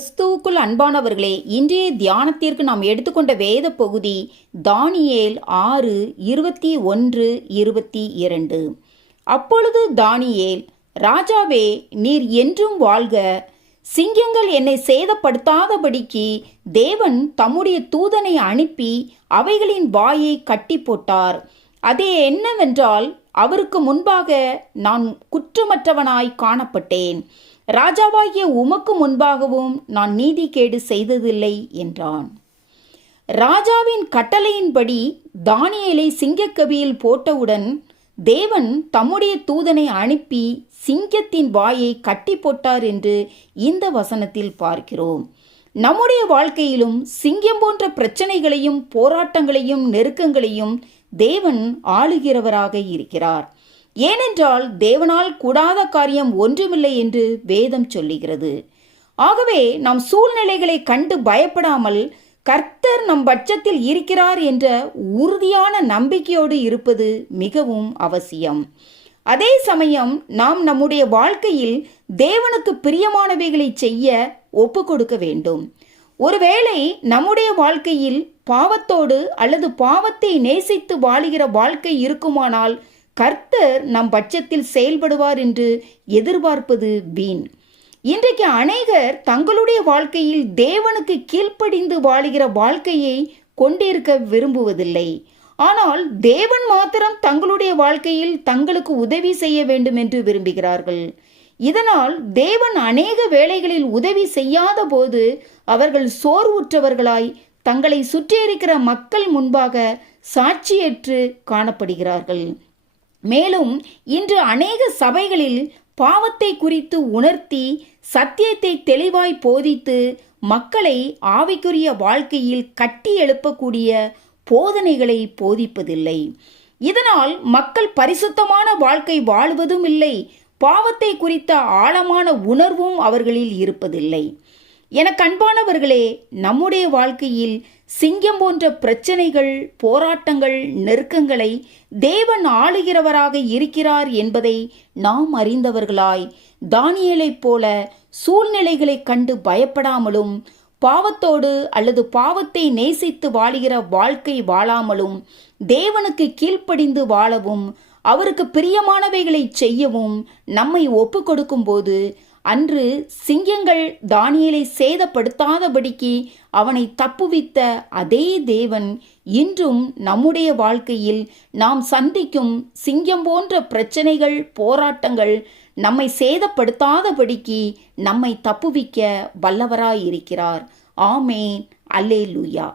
கிறிஸ்துவுக்குள் அன்பானவர்களே, இன்றைய தியானத்திற்கு நாம் எடுத்துக்கொண்ட வேத பகுதி தானியேல் 6:21-22. அப்பொழுது தானியேல், ராஜாவே, நீர் என்றும் வாழ்க. சிங்கங்கள் என்னை சேதப்படுத்தாதபடிக்கு தேவன் தம்முடைய தூதனை அனுப்பி அவைகளின் வாயை கட்டி போட்டார். அது என்னவென்றால், அவருக்கு முன்பாக நான் குற்றமற்றவனாய் காணப்பட்டேன். ராஜாவாகிய உமக்கு முன்பாகவும் நான் நீதிகேடு செய்ததில்லை என்றான். ராஜாவின் கட்டளையின்படி தானியேலை சிங்கக்கவியில் போட்டவுடன் தேவன் தம்முடைய தூதனை அனுப்பி சிங்கத்தின் வாயை கட்டி போட்டார் என்று இந்த வசனத்தில் பார்க்கிறோம். நம்முடைய வாழ்க்கையிலும் சிங்கம் போன்ற பிரச்சனைகளையும் போராட்டங்களையும் நெருக்கங்களையும் தேவன் ஆளுகிறவராக இருக்கிறார். ஏனென்றால் தேவனால் கூடாத காரியம் ஒன்றுமில்லை என்று வேதம் சொல்லுகிறது. ஆகவே நாம் சூழ்நிலைகளை கண்டு பயப்படாமல் கர்த்தர் நம் பட்சத்தில் இருக்கிறார் என்ற உறுதியான நம்பிக்கையோடு இருப்பது மிகவும் அவசியம். அதே சமயம் நாம் நம்முடைய வாழ்க்கையில் தேவனுக்கு பிரியமானவைகளை செய்ய ஒப்பு கொடுக்க வேண்டும். ஒருவேளை நம்முடைய வாழ்க்கையில் பாவத்தோடு அல்லது பாவத்தை நேசித்து வாழுகிற வாழ்க்கை இருக்குமானால் கர்த்தர் நம் பட்சத்தில் செயல்படுவார் என்று எதிர்பார்ப்பது வீண். இன்றைக்கு அநேகர் தங்களுடைய வாழ்க்கையில் தேவனுக்கு கீழ்ப்படிந்து வாழுகிற வாழ்க்கையை கொண்டிருக்க விரும்புவதில்லை. ஆனால் தேவன் மாத்திரம் தங்களுடைய வாழ்க்கையில் தங்களுக்கு உதவி செய்ய வேண்டும் என்று விரும்புகிறார்கள். இதனால் தேவன் அநேக வேளைகளில் உதவி செய்யாத போது அவர்கள் சோர்வுற்றவர்களாய் தங்களை சுற்றியிருக்கிற மக்கள் முன்பாக சாட்சியற்று காணப்படுகிறார்கள். மேலும் இன்று அநேக சபைகளில் பாவத்தை குறித்து உணர்த்தி சத்தியத்தை தெளிவாய் போதித்து மக்களை ஆவிக்குரிய வாழ்க்கையில் கட்டி எழுப்பக்கூடிய போதனைகளை போதிப்பதில்லை. இதனால் மக்கள் பரிசுத்தமான வாழ்க்கை வாழ்வதும் இல்லை, பாவத்தை குறித்த ஆழமான உணர்வும் அவர்களில் இருப்பதில்லை. எனக்கு அன்பானவர்களே, நம்முடைய வாழ்க்கையில் சிங்கம் போன்ற பிரச்சனைகள், போராட்டங்கள், நெருக்கங்களை தேவன் ஆளுகிறவராக இருக்கிறார் என்பதை நாம் அறிந்தவர்களாய் தானியேலைப் போல சூழ்நிலைகளை கண்டு பயப்படாமலும் பாவத்தோடு அல்லது பாவத்தை நேசித்து வாழுகிற வாழ்க்கை வாழாமலும் தேவனுக்கு கீழ்ப்படிந்து வாழவும் அவருக்கு பிரியமானவைகளை செய்யவும் நம்மை ஒப்பு கொடுக்கும்போது அன்று சிங்கங்கள் தானியேலை சேதப்படுத்தாதபடிக்கு அவனை தப்புவித்த அதே தேவன் இன்றும் நம்முடைய வாழ்க்கையில் நாம் சந்திக்கும் சிங்கம் போன்ற பிரச்சனைகள், போராட்டங்கள் நம்மை சேதப்படுத்தாதபடிக்கு நம்மை தப்புவிக்க வல்லவராயிருக்கிறார். ஆமேன். அல்லேலூயா.